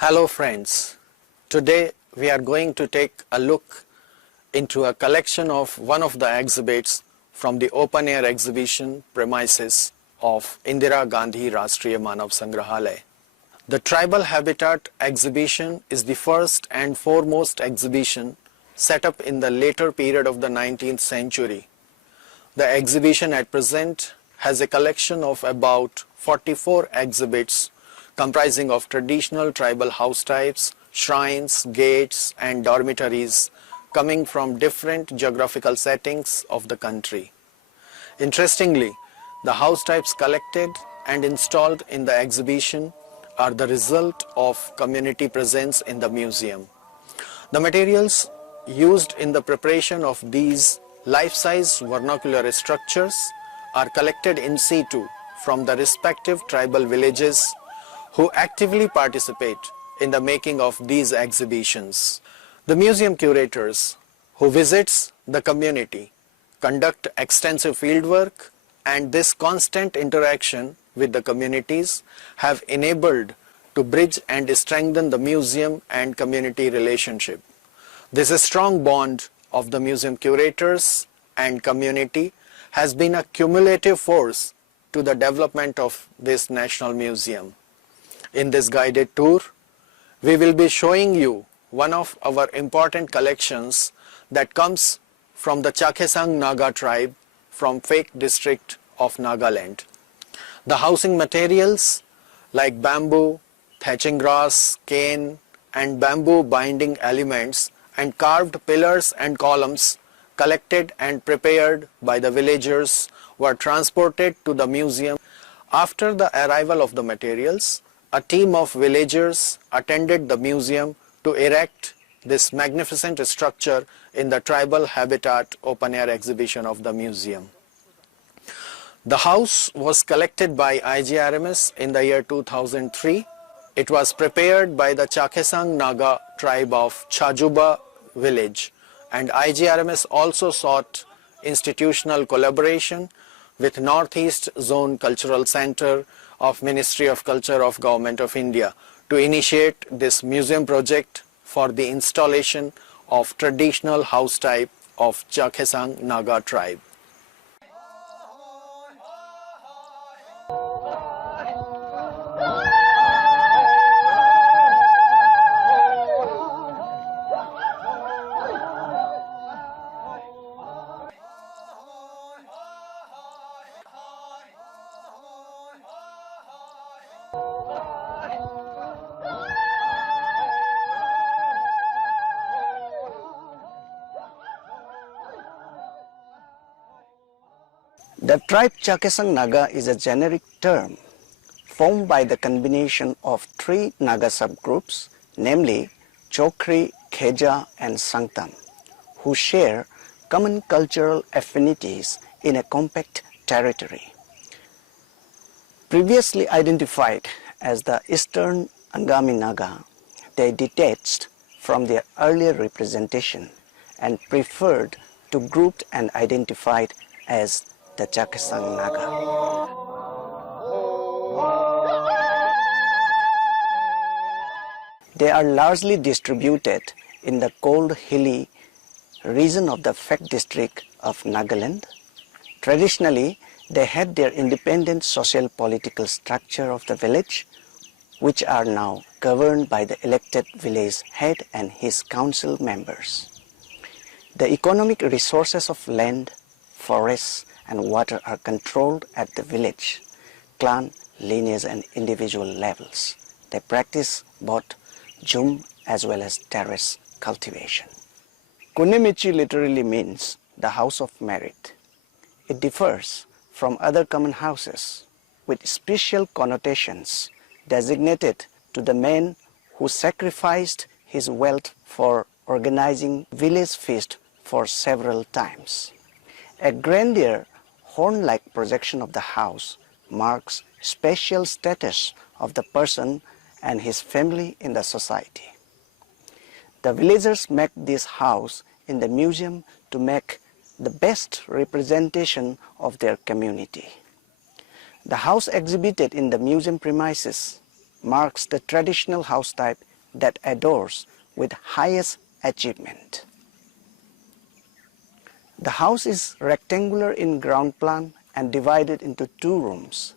Hello friends, today we are going to take a look into a collection of one of the exhibits from the open air exhibition premises of Indira Gandhi Rashtriya Manav Sangrahalaya. The Tribal Habitat exhibition is the first and foremost exhibition set up in the later period of the 19th century. The exhibition at present has a collection of about 44 exhibits comprising of traditional tribal house types, shrines, gates and dormitories coming from different geographical settings of the country. Interestingly, the house types collected and installed in the exhibition are the result of community presence in the museum. The materials used in the preparation of these life-size vernacular structures are collected in situ from the respective tribal villages who actively participate in the making of these exhibitions. The museum curators who visits the community conduct extensive fieldwork, and this constant interaction with the communities have enabled to bridge and strengthen the museum and community relationship. This strong bond of the museum curators and community has been a cumulative force to the development of this National Museum. In this guided tour, we will be showing you one of our important collections that comes from the Chakhesang Naga tribe from Phek district of Nagaland. The housing materials like bamboo, thatching grass, cane and bamboo binding elements and carved pillars and columns collected and prepared by the villagers were transported to the museum. After the arrival of the materials, a team of villagers attended the museum to erect this magnificent structure in the Tribal Habitat open air exhibition of the museum. The house was collected by IGRMS in the year 2003. It was prepared by the Chakhesang Naga tribe of Chajuba village, and IGRMS also sought institutional collaboration with Northeast Zone Cultural Center of Ministry of Culture of Government of India to initiate this museum project for the installation of traditional house type of Chakhesang Naga tribe. The tribe Chakhesang Naga is a generic term formed by the combination of three Naga subgroups, namely Chakhru, Kheza and Sangtam, who share common cultural affinities in a compact territory. Previously identified as the Eastern Angami Naga, they detached from their earlier representation and preferred to grouped and identified as the Chakhesang Naga. They are largely distributed in the cold hilly region of the Phek district of Nagaland. Traditionally, they had their independent social political structure of the village, which are now governed by the elected village head and his council members. The economic resources of land, forests and water are controlled at the village, clan, lineage and individual levels. They practice both jhum as well as terrace cultivation. Kunemechi literally means the house of merit. It differs from other common houses with special connotations designated to the man who sacrificed his wealth for organizing village feast for several times. A grandeur horn-like projection of the house marks special status of the person and his family in the society. The villagers make this house in the museum to make the best representation of their community. The house exhibited in the museum premises marks the traditional house type that adores with highest achievement. The house is rectangular in ground plan and divided into 2 rooms.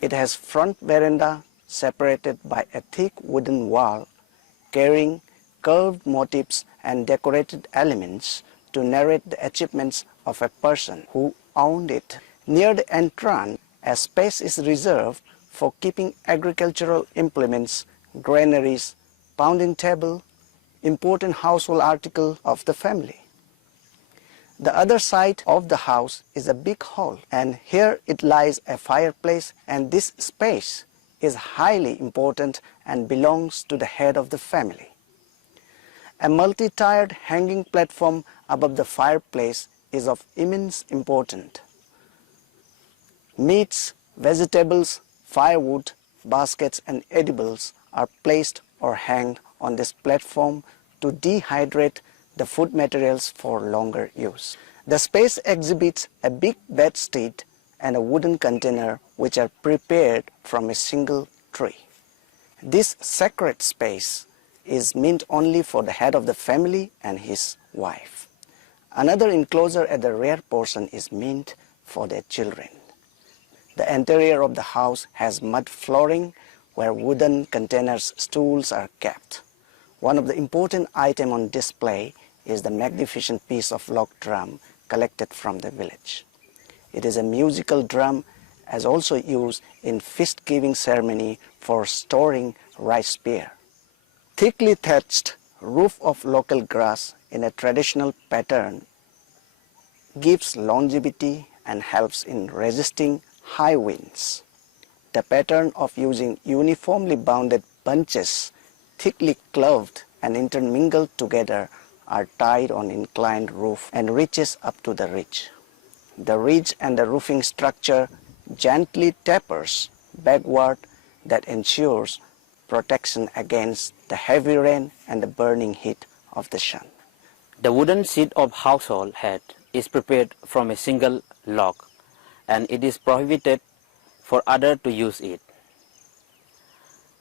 It has front veranda separated by a thick wooden wall carrying curved motifs and decorated elements to narrate the achievements of a person who owned it. Near the entrance, a space is reserved for keeping agricultural implements, granaries, pounding table, important household article of the family. The other side of the house is a big hall, and here it lies a fireplace, and this space is highly important and belongs to the head of the family. A multi-tiered hanging platform above the fireplace is of immense importance. Meats, vegetables, firewood, baskets and edibles are placed or hanged on this platform to dehydrate the food materials for longer use. The space exhibits a big bedstead and a wooden container which are prepared from a single tree. This sacred space is meant only for the head of the family and his wife. Another enclosure at the rear portion is meant for their children. The interior of the house has mud flooring where wooden containers, stools are kept. One of the important items on display is the magnificent piece of log drum collected from the village. It is a musical drum as also used in feast-giving ceremony for storing rice beer. Thickly thatched roof of local grass in a traditional pattern gives longevity and helps in resisting high winds. The pattern of using uniformly bounded bunches, thickly clothed and intermingled together, are tied on inclined roof and reaches up to the ridge. The ridge and the roofing structure gently tapers backward that ensures protection against the heavy rain and the burning heat of the sun. The wooden seat of household head is prepared from a single log, and it is prohibited for others to use it.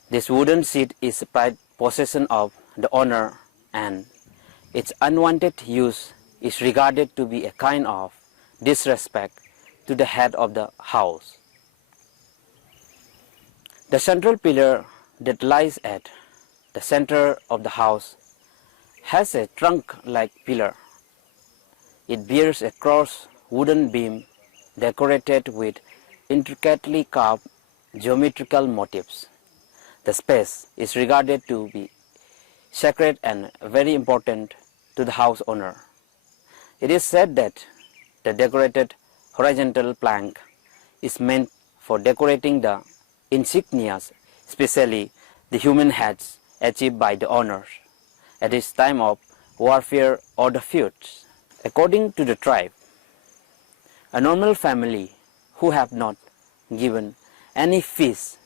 This wooden seat is pride possession of the owner, and its unwanted use is regarded to be a kind of disrespect to the head of the house. The central pillar that lies at the center of the house has a trunk-like pillar. It bears a cross wooden beam decorated with intricately carved geometrical motifs. The space is regarded to be sacred and very important to the house owner. It is said that the decorated horizontal plank is meant for decorating the insignias, especially the human heads achieved by the owners at this time of warfare or the feuds. According to the tribe, a normal family who have not given any feast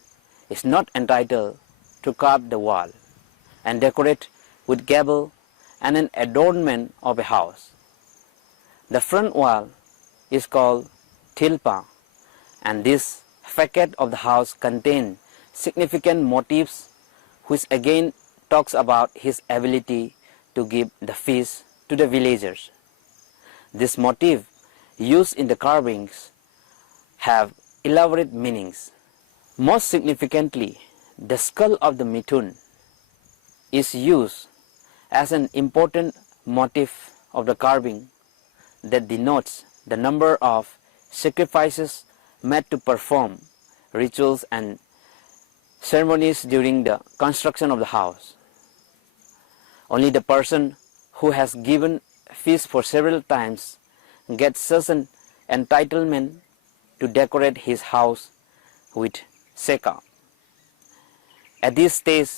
is not entitled to carve the wall and decorate with gable and an adornment of a house. The front wall is called Thilpa, and this facade of the house contains significant motifs which again talks about his ability to give the feast to the villagers. This motif used in the carvings have elaborate meanings. Most significantly, the skull of the Mithun is used as an important motif of the carving that denotes the number of sacrifices made to perform rituals and ceremonies during the construction of the house. Only the person who has given feast for several times gets such an entitlement to decorate his house with Ceka. At this stage,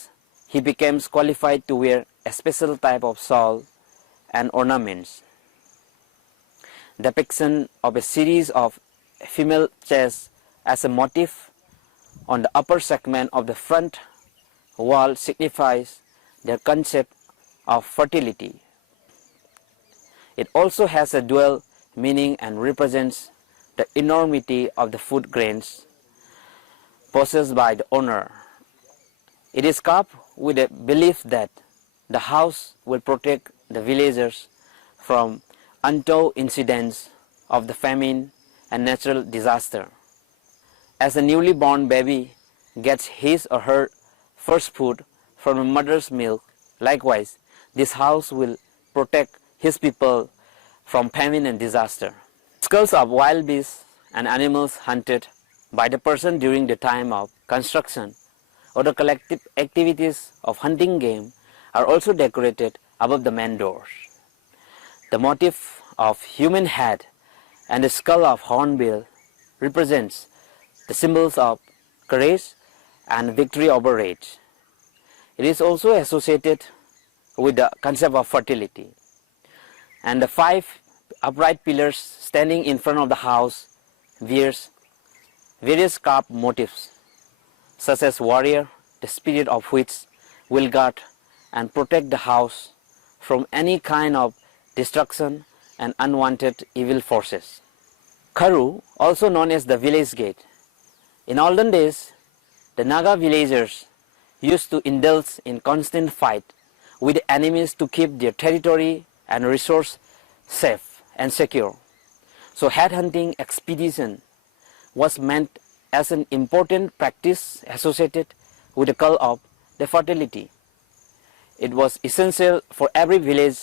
he becomes qualified to wear a special type of shawl and ornaments. Depiction of a series of female chests as a motif on the upper segment of the front wall signifies their concept of fertility. It also has a dual meaning and represents the enormity of the food grains possessed by the owner. It is carved with a belief that the house will protect the villagers from untold incidents of the famine and natural disaster. As a newly born baby gets his or her first food from a mother's milk, likewise, this house will protect his people from famine and disaster. Skulls of wild beasts and animals hunted by the person during the time of construction or the collective activities of hunting game are also decorated above the main doors. The motif of human head and the skull of hornbill represents the symbols of courage and victory over rage. It is also associated with the concept of fertility. And the 5 upright pillars standing in front of the house bears various carved motifs, such as warrior, the spirit of which will guard and protect the house from any kind of destruction and unwanted evil forces. Chakhru, also known as the village gate. In olden days, the Naga villagers used to indulge in constant fight with enemies to keep their territory and resource safe and secure. So headhunting expedition was meant as an important practice associated with the cult of the fertility. It was essential for every village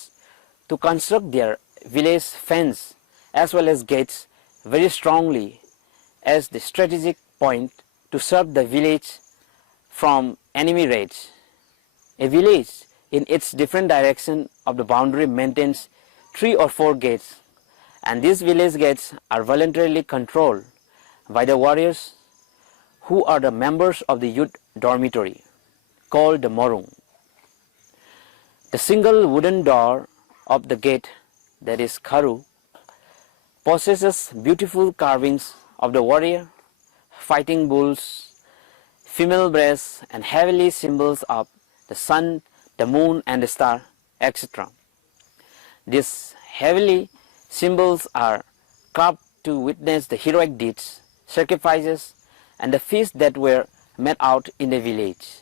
to construct their village fence as well as gates very strongly as the strategic point to serve the village from enemy raids. A village in its different direction of the boundary maintains 3 or 4 gates, and these village gates are voluntarily controlled by the warriors who are the members of the youth dormitory, called the morung. The single wooden door of the gate, that is Chakhru, possesses beautiful carvings of the warrior, fighting bulls, female breasts, and heavily symbols of the sun, the moon, and the star, etc. These heavily symbols are carved to witness the heroic deeds, sacrifices, and the feasts that were made out in the village.